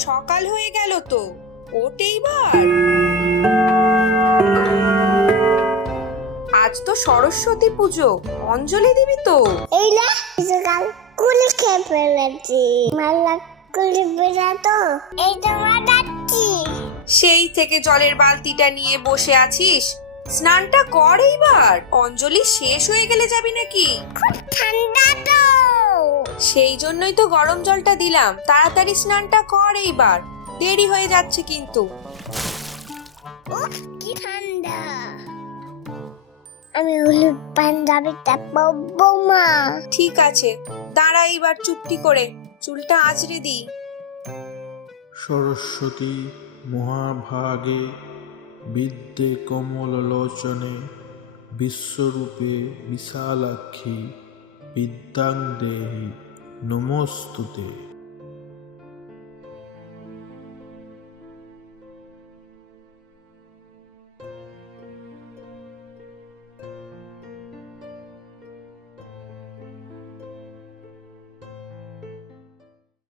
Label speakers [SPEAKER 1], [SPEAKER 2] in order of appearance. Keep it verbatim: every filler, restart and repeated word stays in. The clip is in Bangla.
[SPEAKER 1] সকাল হয়ে গেল তো, ওঠ এইবার। আজ তো সরস্বতী পুজো, অঞ্জলি দিবি তো?
[SPEAKER 2] এই না সকাল কুলি খেয়ে ফেলেছি, মাল্লা কুলি বেড়া তো এই তো মাদাচ্ছি।
[SPEAKER 1] সেই থেকে জলের বালতিটা নিয়ে বসে আছিস, স্নানটা কর এইবার। অঞ্জলি শেষ হয়ে গেলে যাবি নাকি?
[SPEAKER 2] খুব ঠান্ডা তো,
[SPEAKER 1] সেই জন্যই তো গরম জলটা দিলাম, তাড়াতাড়ি স্নানটা কর এইবার, দেরি হয়ে যাচ্ছে কিন্তু।
[SPEAKER 2] উফ কি ঠান্ডা। আমি হলুদ পাঞ্জাবিটা পরবো মা।
[SPEAKER 1] ঠিক আছে, দাঁড়া এইবার চুপটি করে চুলটা আঁচড়ে দিই।
[SPEAKER 3] সরস্বতী মহাভাগে বিদ্যে কমললোচনে বিশ্বরূপে বিশালাক্ষী বিদ্যাং দেহি নমস্তুতে।